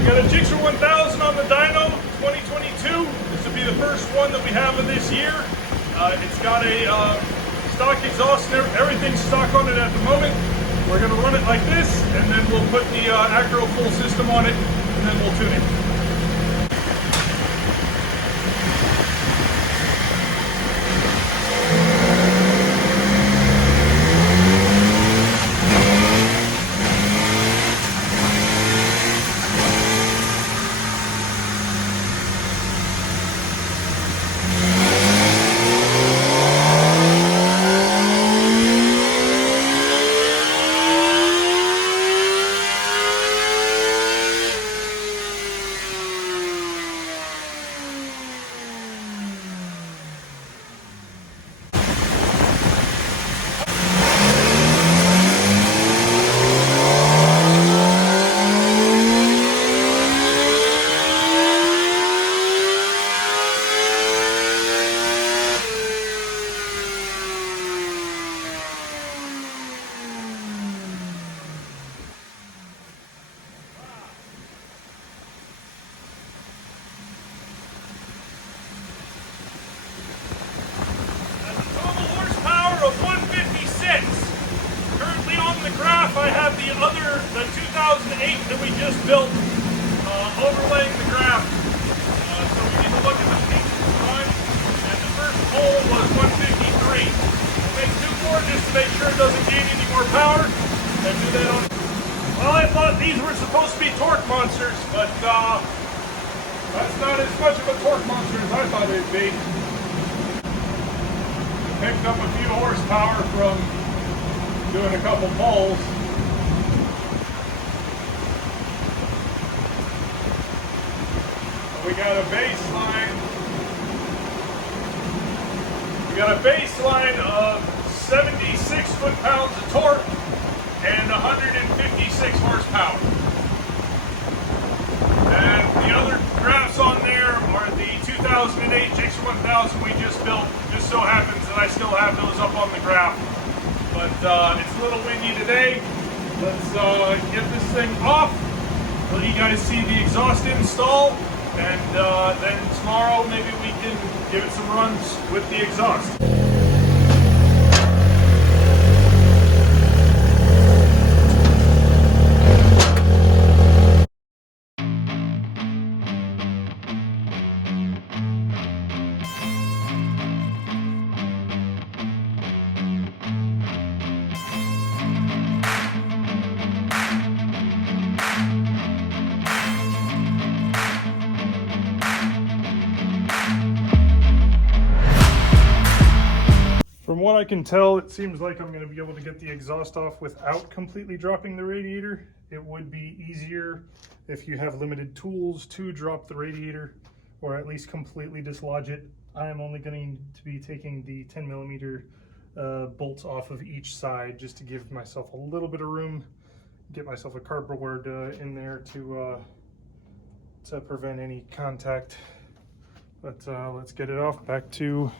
We got a GSXR1000 on the dyno 2022. This will be the first one that we have of this year. It's got a stock exhaust and everything's stock on it at the moment. We're going to run it like this, and then we'll put the Acro full system on it, and then we'll tune it. Of 156. Currently on the graph, I have the 2008 that we just built overlaying the graph. So we need to look at the peaks of time. And the first pole was 153. We'll make two more just to make sure it doesn't gain any more power. And do that on. Well, I thought these were supposed to be torque monsters, but that's not as much of a torque monster as I thought it'd be. Picked up a few horsepower from doing a couple poles. We got a baseline. We got a baseline of 76 foot-pounds of torque and 156 horsepower. And the other graphs on there are the 2008 GSXR1000 we just built. Just so happens that I still have those up on the graph. But it's a little windy today. Let's get this thing off. Let you guys see the exhaust install. And then tomorrow maybe we can give it some runs with the exhaust. From what I can tell, it seems like I'm going to be able to get the exhaust off without completely dropping the radiator. It would be easier if you have limited tools to drop the radiator or at least completely dislodge it. I am only going to be taking the 10mm bolts off of each side just to give myself a little bit of room, get myself a cardboard in there to prevent any contact. But let's get it off. Back to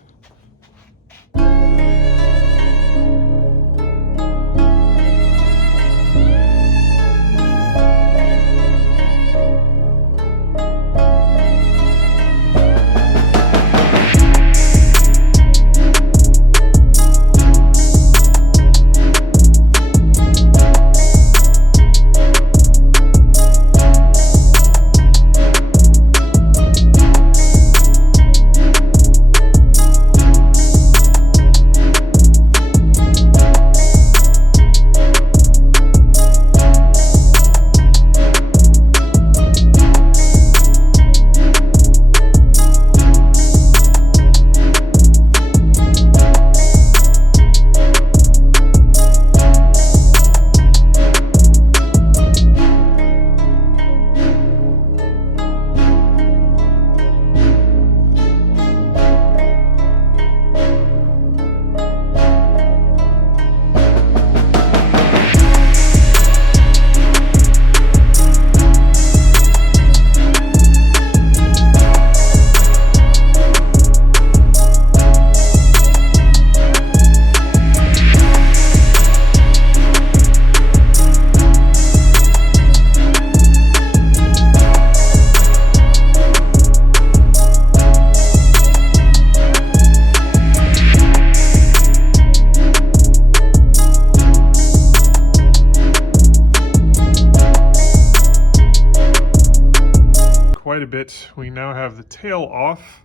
quite a bit. We now have the tail off.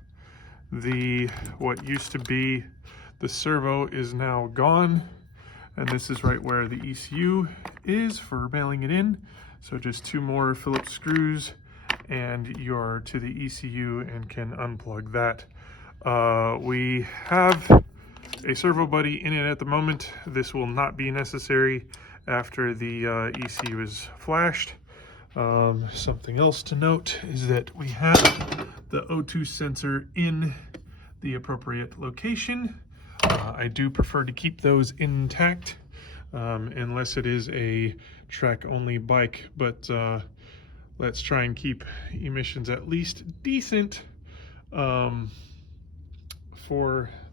What used to be the servo is now gone, and this is right where the ECU is for mailing it in. So just 2 more Phillips screws and you're to the ECU and can unplug that. We have a servo buddy in it at the moment. This will not be necessary after the ECU is flashed. Something else to note is that we have the O2 sensor in the appropriate location. I do prefer to keep those intact unless it is a track only bike, but let's try and keep emissions at least decent for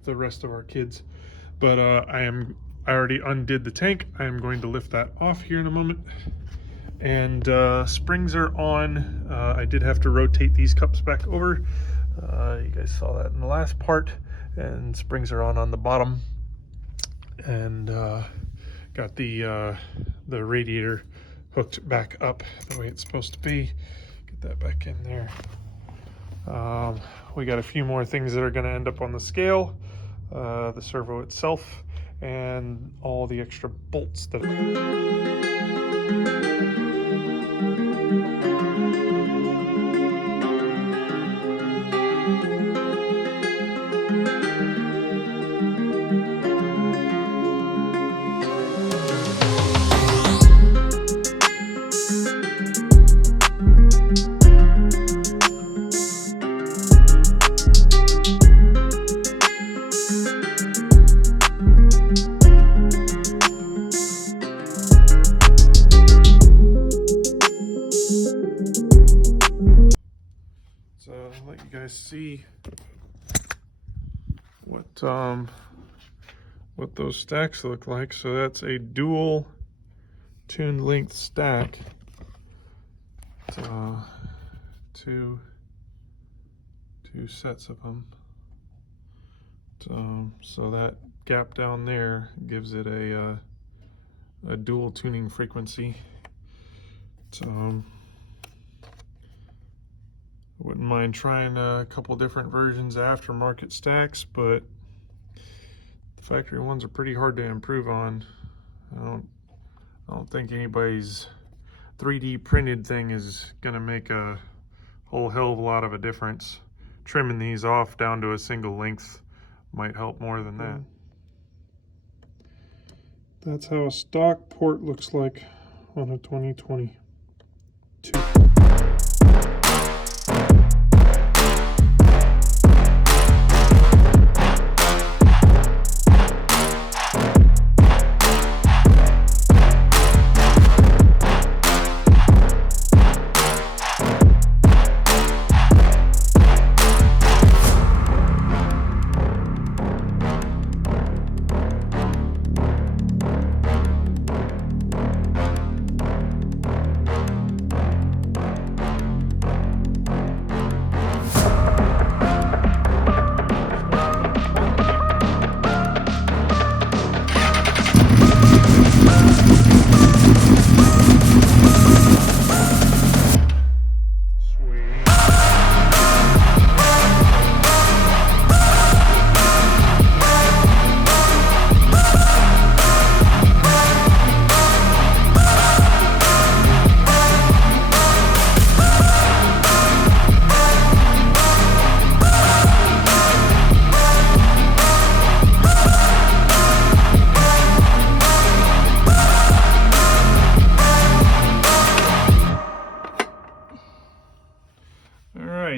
the rest of our kids. But I already undid the tank. I am going to lift that off here in a moment. And springs are on. I did have to rotate these cups back over. You guys saw that in the last part. And springs are on the bottom. And got the radiator hooked back up the way it's supposed to be. Get that back in there. We got a few more things that are going to end up on the scale. The servo itself and all the extra bolts that let you guys see what those stacks look like. So that's a dual tuned length stack. Two sets of them. So that gap down there gives it a dual tuning frequency. I wouldn't mind trying a couple different versions of aftermarket stacks, but the factory ones are pretty hard to improve on. I don't think anybody's 3D printed thing is gonna make a whole hell of a lot of a difference. Trimming these off down to a single length might help more than that. That's how a stock port looks like on a 2022.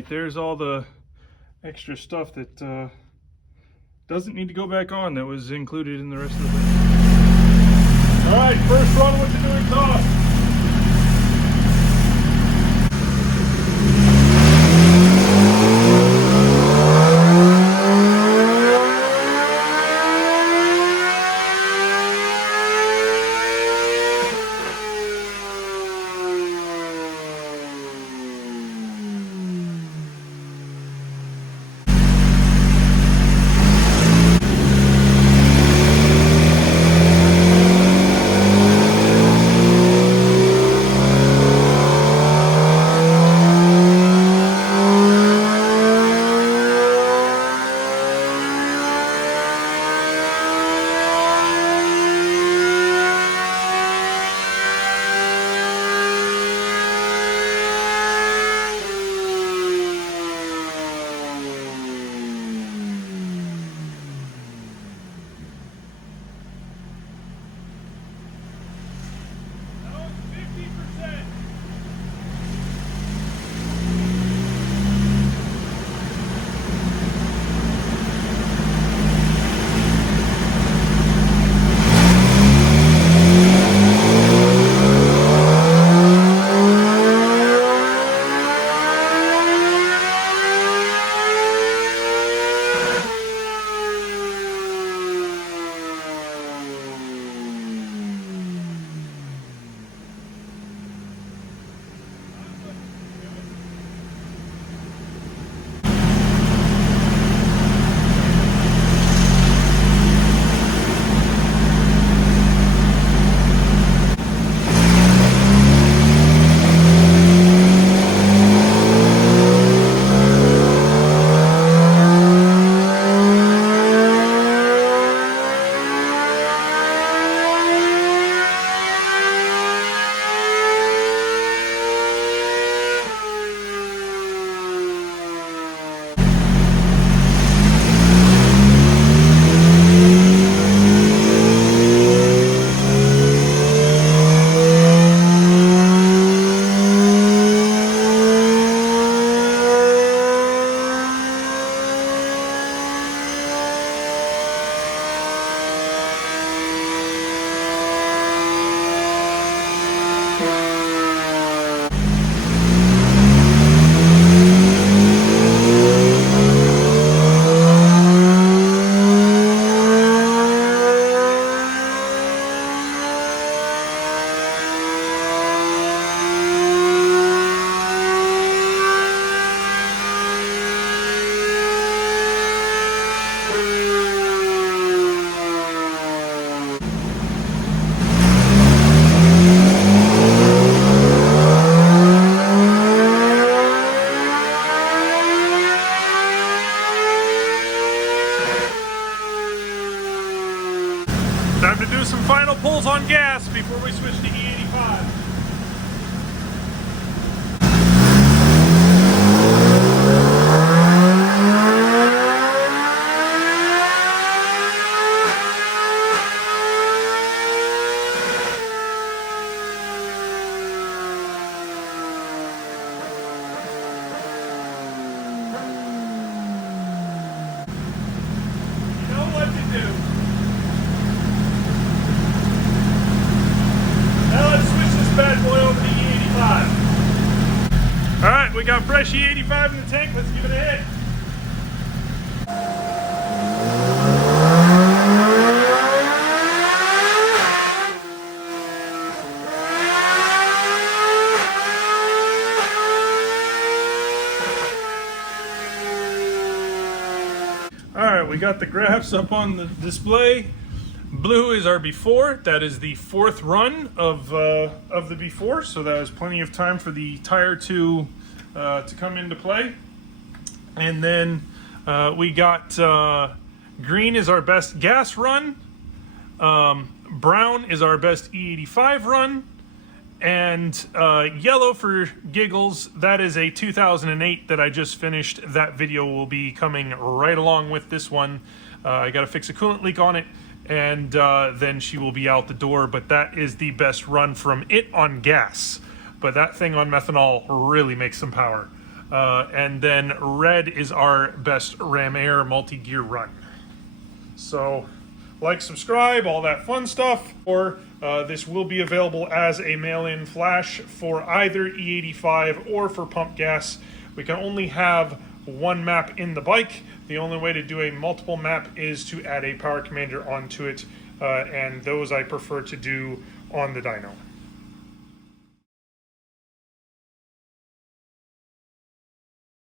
There's all the extra stuff that doesn't need to go back on that was included in the rest of the thing. All right, first run with the new exhaust. before we switch to E85. Bad boy over the E85. Alright, we got fresh E85 in the tank. Let's give it a hit. Alright, we got the graphs up on the display. Blue is our before. That is the 4th run of the before, so that is plenty of time for the tire to come into play. And then we got green is our best gas run, brown is our best E85 run, and yellow for giggles, that is a 2008 that I just finished. That video will be coming right along with this one. I got to fix a coolant leak on it, and then she will be out the door, but that is the best run from it on gas. But that thing on methanol really makes some power. And then red is our best Ram Air multi-gear run. So like, subscribe, all that fun stuff. Or this will be available as a mail-in flash for either E85 or for pump gas. We can only have one map in the bike. The only way to do a multiple map is to add a power commander onto it, and those I prefer to do on the dyno.